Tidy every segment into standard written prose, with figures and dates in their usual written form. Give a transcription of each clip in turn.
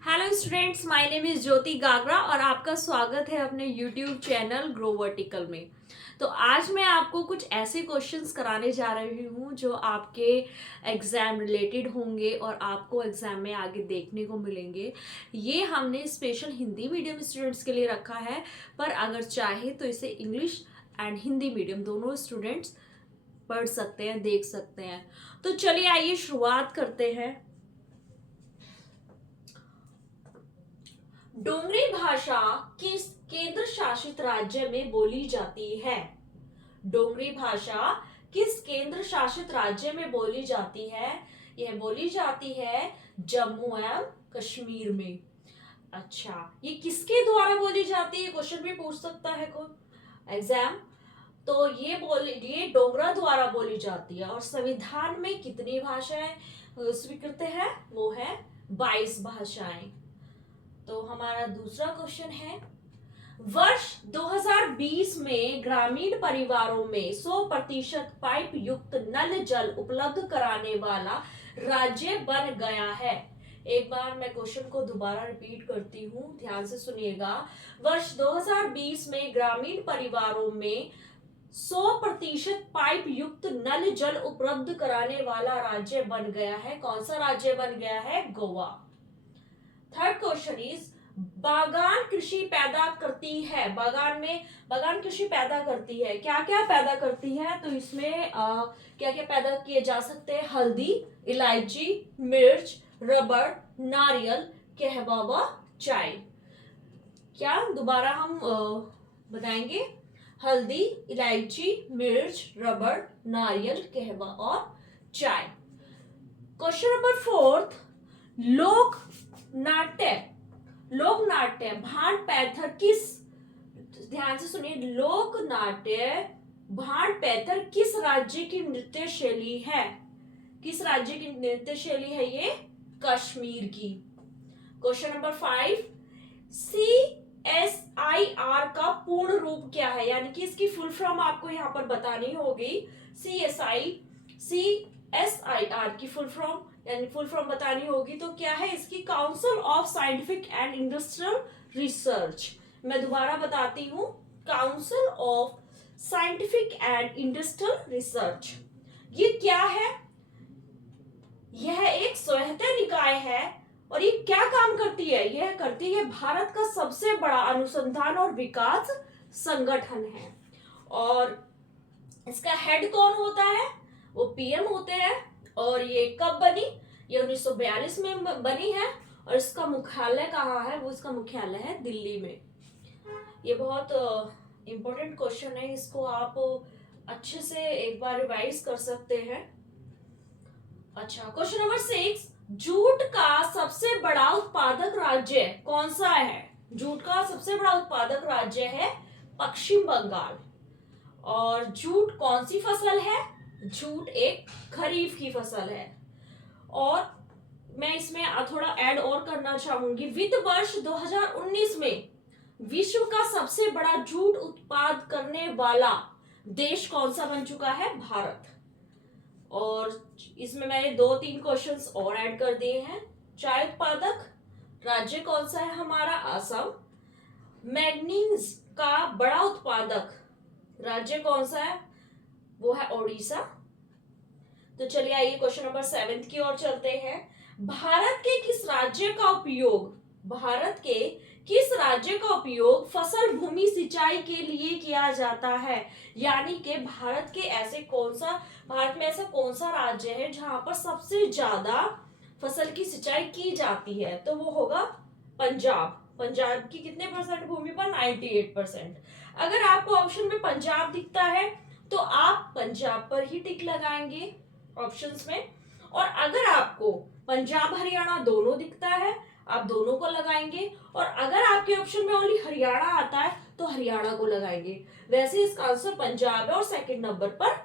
Hello students, my name is Jyoti Gagra और आपका स्वागत है अपने यूट्यूब चैनल ग्रो वर्टिकल में। तो आज मैं आपको कुछ ऐसे क्वेश्चंस कराने जा रही हूँ जो आपके एग्जाम रिलेटेड होंगे और आपको एग्जाम में आगे देखने को मिलेंगे। ये हमने स्पेशल हिंदी मीडियम स्टूडेंट्स के लिए रखा है, पर अगर चाहे तो इसे इंग्लिश एंड हिंदी मीडियम दोनों स्टूडेंट्स पढ़ सकते हैं, देख सकते हैं। तो चलिए आइए शुरुआत करते हैं। डोंगरी भाषा किस केंद्र शासित राज्य में बोली जाती है? डोंगरी भाषा किस केंद्र शासित राज्य में बोली जाती है? यह बोली जाती है जम्मू एवं कश्मीर में। अच्छा, ये किसके द्वारा बोली जाती है? क्वेश्चन भी पूछ सकता है कोई एग्जाम। तो ये डोगरा द्वारा बोली जाती है। और संविधान में कितनी भाषाएं स्वीकृत है? वो है 22 भाषाएं। तो हमारा दूसरा क्वेश्चन है, वर्ष 2020 में ग्रामीण परिवारों में 100% पाइप युक्त नल जल उपलब्ध कराने वाला राज्य बन गया है। एक बार मैं क्वेश्चन को दोबारा रिपीट करती हूँ, ध्यान से सुनिएगा। वर्ष 2020 में ग्रामीण परिवारों में 100% पाइप युक्त नल जल उपलब्ध कराने वाला राज्य बन गया है। कौन सा राज्य बन गया है? गोवा। थर्ड क्वेश्चन इज, बागान कृषि पैदा करती है। बागान कृषि पैदा करती है, क्या क्या पैदा करती है? तो इसमें क्या क्या पैदा किए जा सकते हैं? हल्दी, इलायची, मिर्च, रबड़, नारियल, कहवा व चाय। क्या दोबारा हम बताएंगे? हल्दी, इलायची, मिर्च, रबड़, नारियल, कहवा और चाय। क्वेश्चन नंबर फोर्थ, लोक नाट्य भांड पैथर किस, ध्यान से सुनिए, लोक नाट्य भांड पैथर किस राज्य की नृत्य शैली है? किस राज्य की नृत्य शैली है ये? कश्मीर की। क्वेश्चन नंबर 5, CSIR का पूर्ण रूप क्या है? यानी कि इसकी फुल फॉर्म आपको यहाँ पर बतानी होगी। CSIR की फुल फॉर्म यानी फुल फॉर्म बतानी होगी। तो क्या है इसकी? Council of scientific and industrial research. मैं दोबारा बताती हूँ, council of scientific and industrial research. ये क्या है? यह एक स्वायत्त निकाय है और ये क्या काम करती है? यह करती है भारत का सबसे बड़ा अनुसंधान और विकास संगठन है। और इसका हेड कौन होता है? वो पीएम होते हैं। और ये कब बनी? ये 1942 में बनी है। और इसका मुख्यालय कहाँ है? वो इसका मुख्यालय है दिल्ली में। ये बहुत इंपॉर्टेंट क्वेश्चन है, इसको आप अच्छे से एक बार रिवाइज कर सकते हैं। अच्छा, क्वेश्चन नंबर 6, जूट का सबसे बड़ा उत्पादक राज्य कौन सा है? जूट का सबसे बड़ा उत्पादक राज्य है पश्चिम बंगाल। और जूट कौन सी फसल है? जूट एक खरीफ की फसल है। और मैं इसमें थोड़ा ऐड और करना चाहूंगी, वित्त वर्ष 2019 में विश्व का सबसे बड़ा जूट उत्पाद करने वाला देश कौन सा बन चुका है? भारत। और इसमें मैंने 2-3 क्वेश्चंस और ऐड कर दिए हैं। चाय उत्पादक राज्य कौन सा है हमारा? असम। मैग्नीज का बड़ा उत्पादक राज्य कौन सा है? वो है ओडिशा। तो चलिए आइए क्वेश्चन नंबर 7 की ओर चलते हैं। भारत के किस राज्य का उपयोग फसल भूमि सिंचाई के लिए किया जाता है? यानी कि भारत में ऐसा कौन सा राज्य है जहां पर सबसे ज्यादा फसल की सिंचाई की जाती है? तो वो होगा पंजाब। पंजाब की कितने परसेंट भूमि पर? 98%। अगर आपको ऑप्शन में पंजाब दिखता है तो आप पंजाब पर ही टिक लगाएंगे ऑप्शंस में। और अगर आपको पंजाब हरियाणा दोनों दिखता है, आप दोनों को लगाएंगे। और अगर आपके ऑप्शन में ओनली हरियाणा आता है तो हरियाणा को लगाएंगे। वैसे इसका आंसर पंजाब है और सेकंड नंबर पर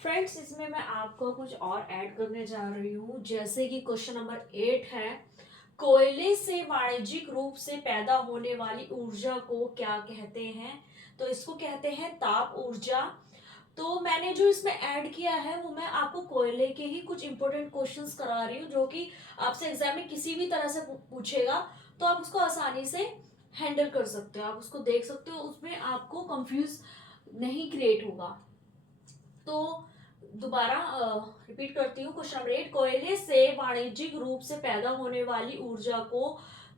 फ्रेंड्स, इसमें मैं आपको कुछ और ऐड करने जा रही हूँ। जैसे कि क्वेश्चन नंबर 8 है, कोयले से वाणिज्यिक रूप से पैदा होने वाली ऊर्जा को क्या कहते हैं? तो इसको कहते हैं ताप ऊर्जा। तो मैंने जो इसमें ऐड किया है वो मैं आपको कोयले के ही कुछ इंपॉर्टेंट क्वेश्चंस करा रही हूँ, जो कि आपसे एग्जाम में किसी भी तरह से पूछेगा, तो आप उसको आसानी से हैंडल कर सकते हो, आप उसको देख सकते हो, उसमें आपको कंफ्यूज नहीं क्रिएट होगा। तो दोबारा रिपीट करती हूँ। क्वेश्चन नंबर 8, कोयले से वाणिज्यिक रूप से पैदा होने वाली ऊर्जा को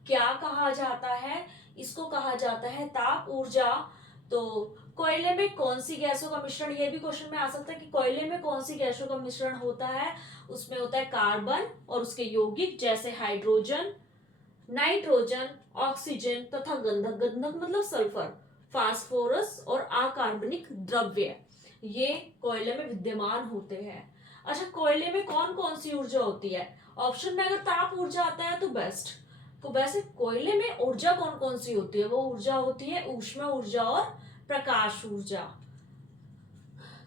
क्या कहा जाता है? इसको कहा जाता है ताप ऊर्जा। तो कोयले में कौन सी गैसों का मिश्रण, ये भी क्वेश्चन में आ सकता है कि कोयले में कौन सी गैसों का मिश्रण होता है। उसमें होता है कार्बन और उसके यौगिक, जैसे हाइड्रोजन, नाइट्रोजन, ऑक्सीजन तथा गंधक। गंधक मतलब सल्फर, फास्फोरस और अकार्बनिक द्रव्य, ये कोयले में विद्यमान होते हैं। अच्छा, कोयले में कौन कौन सी ऊर्जा होती है? ऑप्शन में अगर ताप ऊर्जा आता है तो बेस्ट। तो वैसे कोयले में ऊर्जा कौन कौन सी होती है? वो ऊर्जा होती है ऊष्मा ऊर्जा और प्रकाश ऊर्जा।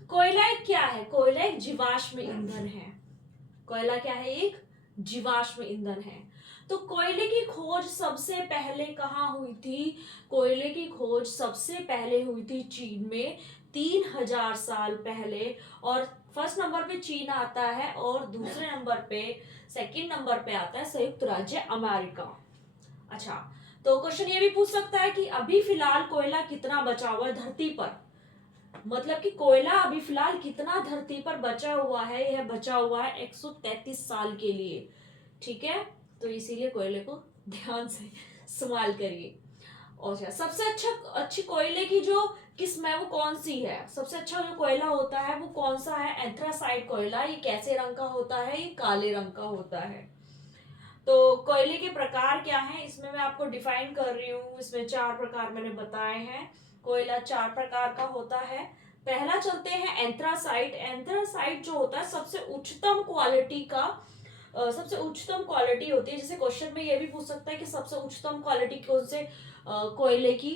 कोयला एक क्या है? कोयला एक जीवाश्म ईंधन है। कोयला क्या है? एक जीवाश्म ईंधन है। तो कोयले की खोज सबसे पहले कहाँ हुई थी? कोयले की खोज सबसे पहले हुई थी चीन में 3000 साल पहले। और फर्स्ट नंबर पे चीन आता है और दूसरे नंबर पे, सेकंड नंबर पे आता है संयुक्त राज्य अमेरिका। अच्छा, तो क्वेश्चन ये भी पूछ सकता है कि अभी फिलहाल कोयला कितना बचा हुआ है धरती पर, मतलब कि कोयला अभी फिलहाल कितना धरती पर बचा हुआ है? यह बचा हुआ है 133 साल के लिए। ठीक है, तो इसीलिए कोयले को ध्यान से इस्तेमाल करिए। और सबसे अच्छी कोयले की जो किस्म है वो कौन सी है? सबसे अच्छा जो कोयला होता है वो कौन सा है? एंथ्रासाइट कोयला। ये कैसे रंग का होता है? ये काले रंग का होता है। तो कोयले के प्रकार क्या हैं, इसमें मैं आपको डिफाइन कर रही हूँ। इसमें 4 प्रकार मैंने बताए हैं। कोयला 4 प्रकार का होता है। पहला चलते हैं एंथ्रासाइट। एंथ्रासाइट जो होता है सबसे उच्चतम क्वालिटी का, सबसे उच्चतम क्वालिटी होती है। जैसे क्वेश्चन में ये भी पूछ सकता है कि सबसे उच्चतम क्वालिटी कौन से कोयले की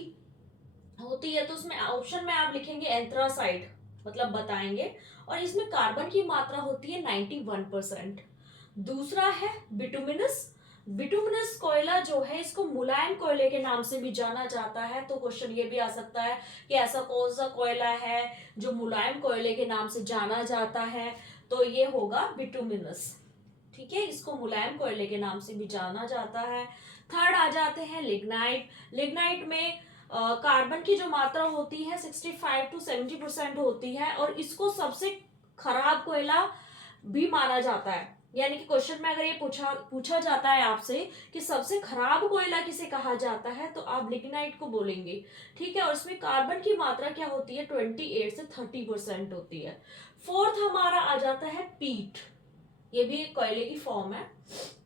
होती है, तो उसमें ऑप्शन में आप लिखेंगे एंथ्रासाइट, मतलब बताएंगे। और इसमें कार्बन की मात्रा होती है 91%। दूसरा है बिटुमिनस। बिटुमिनस कोयला जो है, इसको मुलायम कोयले के नाम से भी जाना जाता है। तो क्वेश्चन ये भी आ सकता है कि ऐसा कौन सा कोयला है जो मुलायम कोयले के नाम से जाना जाता है? तो ये होगा बिटुमिनस। ठीक है, इसको मुलायम कोयले के नाम से भी जाना जाता है। थर्ड आ जाते हैं लिग्नाइट। लिग्नाइट में कार्बन की जो मात्रा होती है 65 to 70% होती है, और इसको सबसे खराब कोयला भी माना जाता है। यानी कि क्वेश्चन में अगर ये पूछा जाता है आपसे कि सबसे खराब कोयला किसे कहा जाता है, तो आप लिग्नाइट को बोलेंगे। ठीक है, और इसमें कार्बन की मात्रा क्या होती है? 28 से 30% होती है। फोर्थ हमारा आ जाता है पीट। ये भी एक कोयले की फॉर्म है,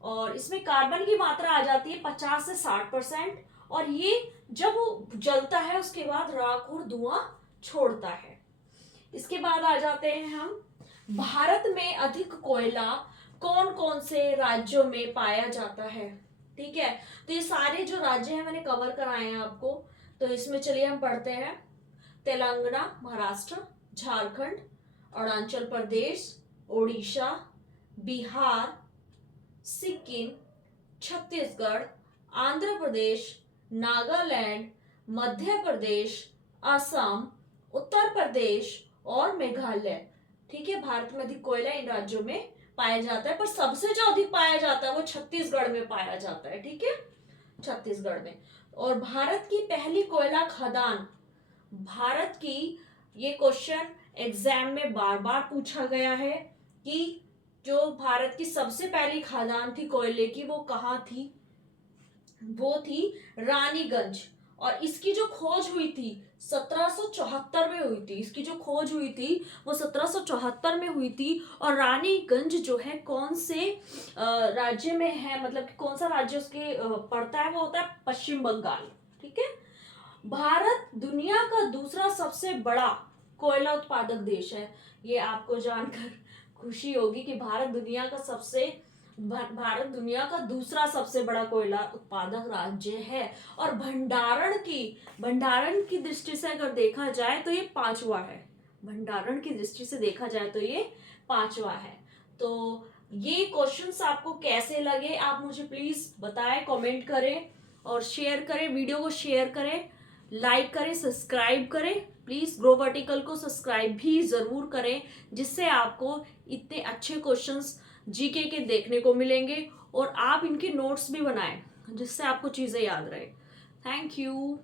और इसमें कार्बन की मात्रा आ जाती है 50 से 60%। और ये जब वो जलता है उसके बाद राख और धुआं छोड़ता है। इसके बाद आ जाते हैं हम, भारत में अधिक कोयला कौन कौन से राज्यों में पाया जाता है? ठीक है, तो ये सारे जो राज्य हैं मैंने कवर कराए हैं आपको। तो इसमें चलिए हम पढ़ते हैं। तेलंगाना, महाराष्ट्र, झारखंड, अरुणाचल प्रदेश, ओडिशा, बिहार, सिक्किम, छत्तीसगढ़, आंध्र प्रदेश, नागालैंड, मध्य प्रदेश, असम, उत्तर प्रदेश और मेघालय। ठीक है, भारत में अधिक कोयला इन राज्यों में पाया जाता है, पर सबसे जो अधिक पाया जाता है वो छत्तीसगढ़ में पाया जाता है। ठीक है, छत्तीसगढ़ में। और भारत की पहली कोयला खदान, भारत की, ये क्वेश्चन एग्जाम में बार बार पूछा गया है कि जो भारत की सबसे पहली खदान थी कोयले की वो कहाँ थी? वो थी रानीगंज। और इसकी जो खोज हुई थी 1774 में हुई थी। इसकी जो खोज हुई थी वो 1774 में हुई थी। और रानीगंज जो है कौन से राज्य में है, मतलब कि कौन सा राज्य उसके पड़ता है? वो होता है पश्चिम बंगाल। ठीक है, भारत दुनिया का दूसरा सबसे बड़ा कोयला उत्पादक देश है। ये आपको जानकर खुशी होगी कि भारत दुनिया का दूसरा सबसे बड़ा कोयला उत्पादक राज्य है। और भंडारण की दृष्टि से अगर देखा जाए तो ये 5वां है। भंडारण की दृष्टि से देखा जाए तो ये 5वां है। तो ये क्वेश्चंस आपको कैसे लगे आप मुझे प्लीज बताएं, कमेंट करें और शेयर करें, वीडियो को शेयर करें। लाइक करें, सब्सक्राइब करें, प्लीज ग्रो वर्टिकल को सब्सक्राइब भी जरूर करें, जिससे आपको इतने अच्छे क्वेश्चंस जीके के देखने को मिलेंगे और आप इनके नोट्स भी बनाएं जिससे आपको चीजें याद रहे। Thank you.